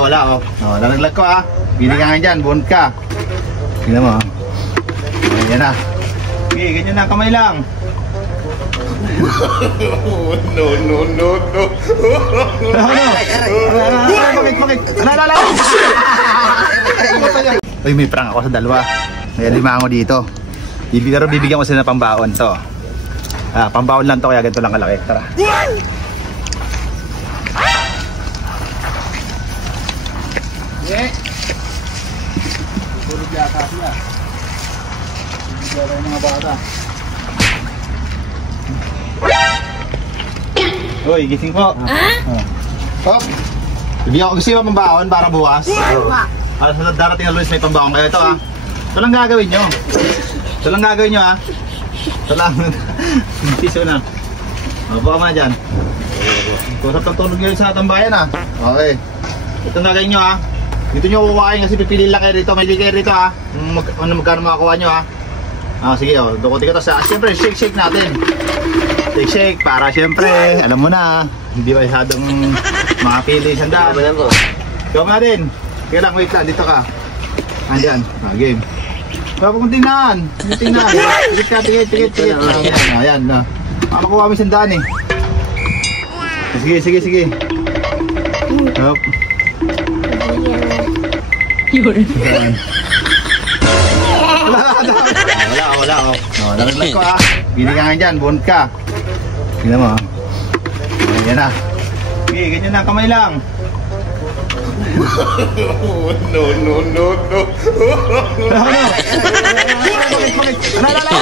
wala. Oh, nalaglag ko ah. Bili ka nga dyan, buwan ka. Tingnan mo. Ayan na. Okay, ganyan na, kamay lang. No. Bakit? Alala! Uy, may prank ako sa dalawa. May alimango dito. Pero bibigyan ko sila ng pambaon to. Pambaon lang to, kaya ganito lang kalaki. Tara. Yeah. Tulog yata sila. Tulog yung mga bata. Uy, gising po. Hop. Bibigyan ko kasi yung pambaon para bukas. Para sa darating na lunes may pambaon kayo. Ito ah. Ito lang gagawin nyo. Ito lang. Piso na. Buka mo na dyan. Kusap ang tulog nyo sa tambayan ah. Okay. Ito ang gagawin nyo ah. Dito nyo kukuhain kasi pipili lang kayo rito. May ligay rito ah. Magkano makakuha nyo ah. Sige oh. Dukutin ko ito sa. Siyempre shake natin. Shake para siyempre. Alam mo na. Hindi masyadong makapili isang daan. Ikaw natin. Kaya lang wait lang. Dito ka. Andyan. Game. Papuntinaan. Tikit. Ayan na. Makuha mo isang daan eh. Sige. Hop. Wala. Nalaglag ko ah. Bili ka nga dyan, buwan ka. Tingnan mo. Ayan na. Okay, ganyan na, kamay lang. No. Bakit? Alala!